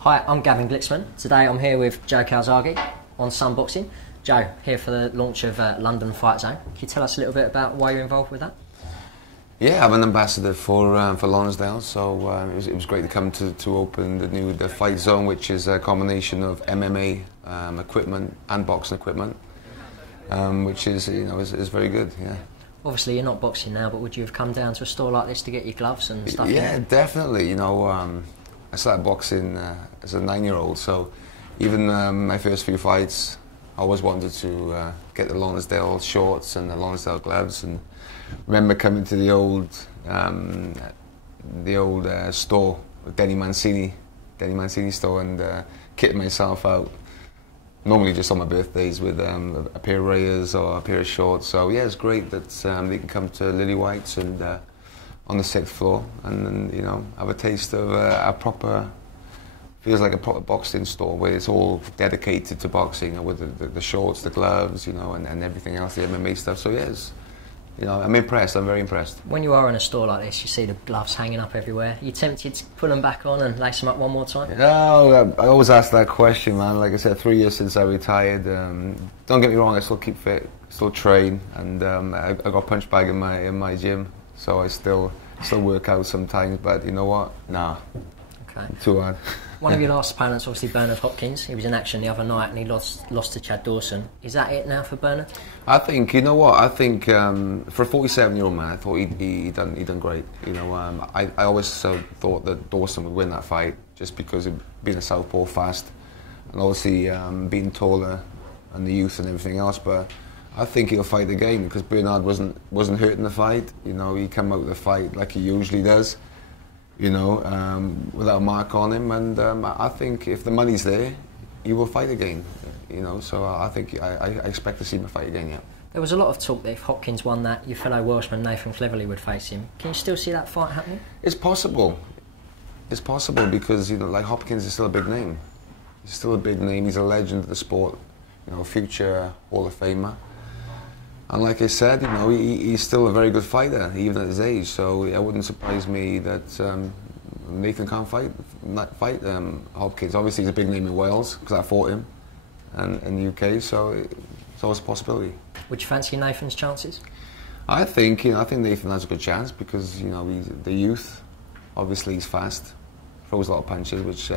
Hi, I'm Gavin Glitzman. Today I'm here with Joe Calzaghe on Sunboxing. Joe, here for the launch of London Fight Zone. Can you tell us a little bit about why you're involved with that? Yeah, I'm an ambassador for Lonsdale, so it was great to come to open the Fight Zone, which is a combination of MMA equipment and boxing equipment, which is is very good. Yeah. Obviously, you're not boxing now, but would you have come down to a store like this to get your gloves and stuff? Yeah, definitely. I started boxing as a 9-year-old, so even my first few fights, I always wanted to get the Lonsdale shorts and the Lonsdale gloves. And remember coming to the old store, Denny Mancini store, and kitting myself out. Normally just on my birthdays with a pair of Rayas or a pair of shorts. So yeah, it's great that they can come to Lily White's and on the 6th floor and have a taste of a proper, feels like a proper boxing store where it's all dedicated to boxing, with the shorts, the gloves, and everything else, the MMA stuff. So yes, I'm impressed. I'm very impressed. When you are in a store like this, you see the gloves hanging up everywhere. Are you tempted to pull them back on and lace them up one more time? No, I always ask that question, man. Like I said, 3 years since I retired. Don't get me wrong, I still keep fit, still train, and I got a punch bag in my gym, so I still work out sometimes. But you know what? Nah. Okay. Too hard. One of your last opponents, obviously Bernard Hopkins. He was in action the other night and he lost to Chad Dawson. Is that it now for Bernard? I think, for a 47-year-old man, I thought he done great. I always thought that Dawson would win that fight just because of being a southpaw, fast, and obviously being taller and the youth and everything else. But I think he'll fight again because Bernard wasn't hurt in the fight. He came out of the fight like he usually does. Without a mark on him, and I think if the money's there, he will fight again. So I think I expect to see him fight again. Yeah. There was a lot of talk that if Hopkins won that, your fellow Welshman Nathan Cleverly would face him. Can you still see that fight happening? It's possible. It's possible because like Hopkins is still a big name. He's still a big name. He's a legend of the sport. Future Hall of Famer. And like I said, he's still a very good fighter, even at his age. So it wouldn't surprise me that Nathan can't fight Hopkins. Obviously, he's a big name in Wales because I fought him, and in the UK. So it's always a possibility. Would you fancy Nathan's chances? I think Nathan has a good chance because he's the youth. Obviously, he's fast, throws a lot of punches, which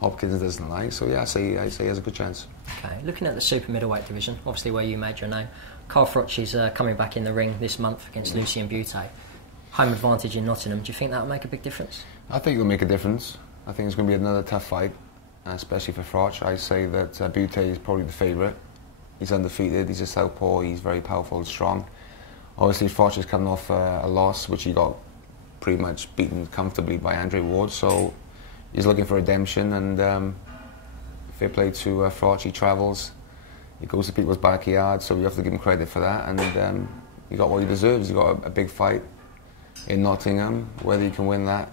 Hopkins doesn't like. So yeah, I say he has a good chance. Okay, looking at the super middleweight division, obviously where you made your name, Carl Froch is coming back in the ring this month against Lucian Bute. Home advantage in Nottingham. Do you think that will make a big difference? I think it will make a difference. I think it's going to be another tough fight, especially for Froch. I say that Bute is probably the favourite. He's undefeated, he's a southpaw, he's very powerful and strong. Obviously Froch is coming off a loss, which he got pretty much beaten comfortably by Andre Ward, so he's looking for redemption, and fair play to Froch. He travels, he goes to people's backyard, so we have to give him credit for that, and he got what he deserves. He got a big fight in Nottingham. Whether he can win that,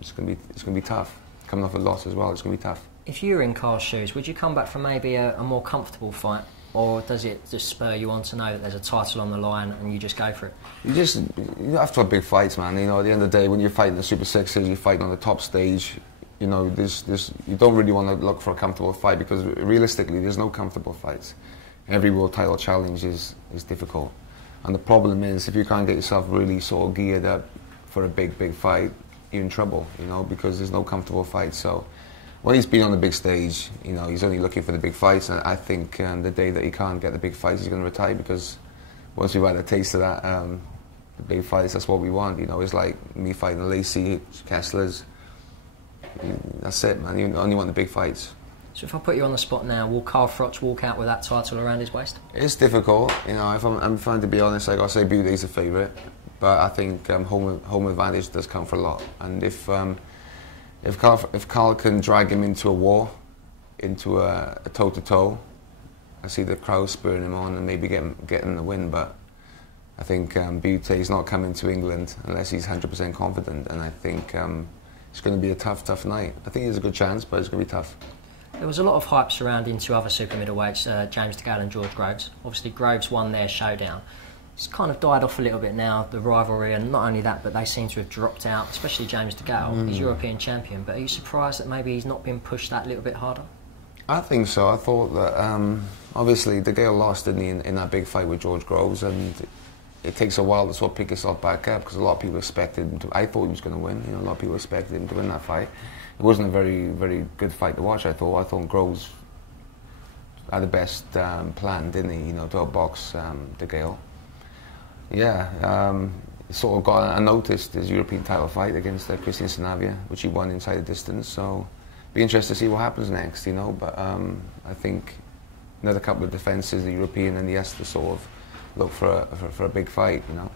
it's going to be tough. Coming off a loss as well, it's going to be tough. If you were in Carl's shoes, would you come back from maybe a more comfortable fight, or does it just spur you on to know that there's a title on the line and you just go for it? You have to have big fights, man. At the end of the day, when you're fighting the Super Sixes, you're fighting on the top stage. You don't really want to look for a comfortable fight because realistically, there's no comfortable fights. Every world title challenge is difficult, and the problem is if you can't get yourself really sort of geared up for a big fight, you're in trouble. Because there's no comfortable fights. So when he's been on the big stage, he's only looking for the big fights, and I think the day that he can't get the big fights, he's going to retire because once we've had a taste of that, the big fights, that's what we want. It's like me fighting Lacey, Kesslers. That's it, man. You only want the big fights. So if I put you on the spot now, will Carl Froch walk out with that title around his waist? It's difficult. If I'm trying to be honest, I got to say Bute's a favourite, but I think home advantage does count for a lot. And if Carl can drag him into a war, into a toe-to-toe, I see the crowd spurring him on and maybe getting the win. But I think Bute is not coming to England unless he's 100% confident, and I think it's going to be a tough night. I think there's a good chance, but it's going to be tough. There was a lot of hype surrounding two other super middleweights, James DeGale and George Groves. Obviously, Groves won their showdown. It's kind of died off a little bit now, the rivalry, and not only that, but they seem to have dropped out, especially James DeGale. He's European champion, but are you surprised that maybe he's not been pushed that little bit harder? I think so. I thought that obviously DeGale lost, didn't he, in that big fight with George Groves, and it takes a while to sort of pick yourself back up because a lot of people expected him to. I thought he was going to win. You know, a lot of people expected him to win that fight. It wasn't a very, very good fight to watch. I thought Groves had the best plan, didn't he? You know, to outbox DeGale. Yeah, sort of got unnoticed his European title fight against Christian Sanavia, which he won inside the distance. So, be interested to see what happens next, you know. But I think another couple of defences, the European, and he has to sort of look for a big fight, you know.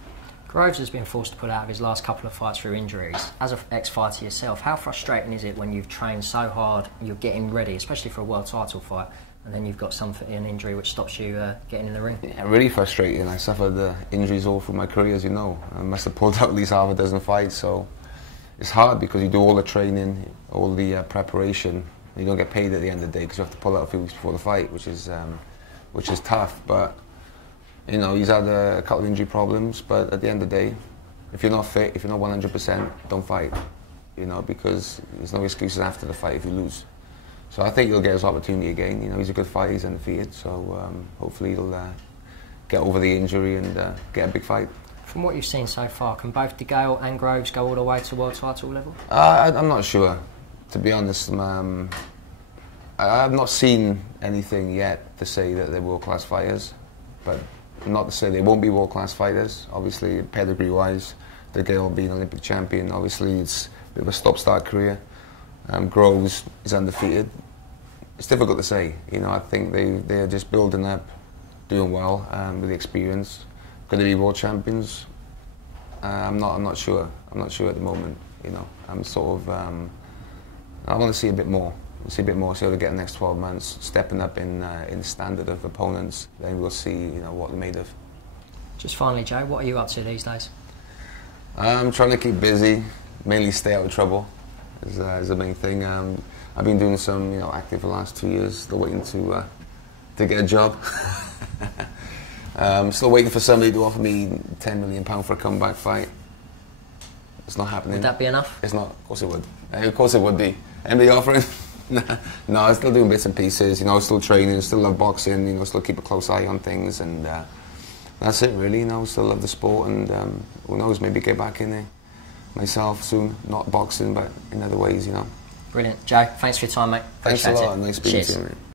Groves has been forced to pull out of his last couple of fights through injuries. As an ex-fighter yourself, how frustrating is it when you've trained so hard, you're getting ready, especially for a world title fight, and then you've got an injury which stops you getting in the ring? Yeah, really frustrating. I suffered injuries all through my career, as you know. I must have pulled out at least half a dozen fights, so it's hard because you do all the training, all the preparation. You don't get paid at the end of the day because you have to pull out a few weeks before the fight, which is tough. But you know, he's had a couple of injury problems. But at the end of the day, if you're not fit, if you're not 100%, don't fight. You know, because there's no excuses after the fight if you lose. So I think he'll get his opportunity again. You know, he's a good fighter, he's undefeated. So hopefully he'll get over the injury and get a big fight. From what you've seen so far, can both DeGale and Groves go all the way to world title level? I'm not sure, to be honest. I've not seen anything yet to say that they're world-class fighters, but not to say they won't be world-class fighters. Obviously, pedigree-wise, DeGale being Olympic champion, obviously it's a bit of a stop-start career. Groves is undefeated. It's difficult to say. You know, I think they're just building up, doing well with the experience. Going to be world champions? I'm not sure. I'm not sure at the moment. You know, I'm sort of. I want to see a bit more. See a bit more. See how they get in the next 12 months, stepping up in the standard of opponents. Then we'll see, you know, what they're made of. Just finally, Joe, what are you up to these days? I'm trying to keep busy, mainly stay out of trouble. Is the main thing. I've been doing some, you know, acting for the last 2 years. Still waiting to get a job. Still waiting for somebody to offer me £10 million for a comeback fight. It's not happening. Would that be enough? It's not. Of course it would. Of course it would be. Anybody offering? No, I'm still doing bits and pieces. You know, still training, still love boxing. You know, still keep a close eye on things, and that's it really. You know, still love the sport, and who knows, maybe get back in there myself soon. Not boxing, but in other ways, you know. Brilliant, Joe. Thanks for your time, mate. Thanks a lot. Nice speaking to you, mate.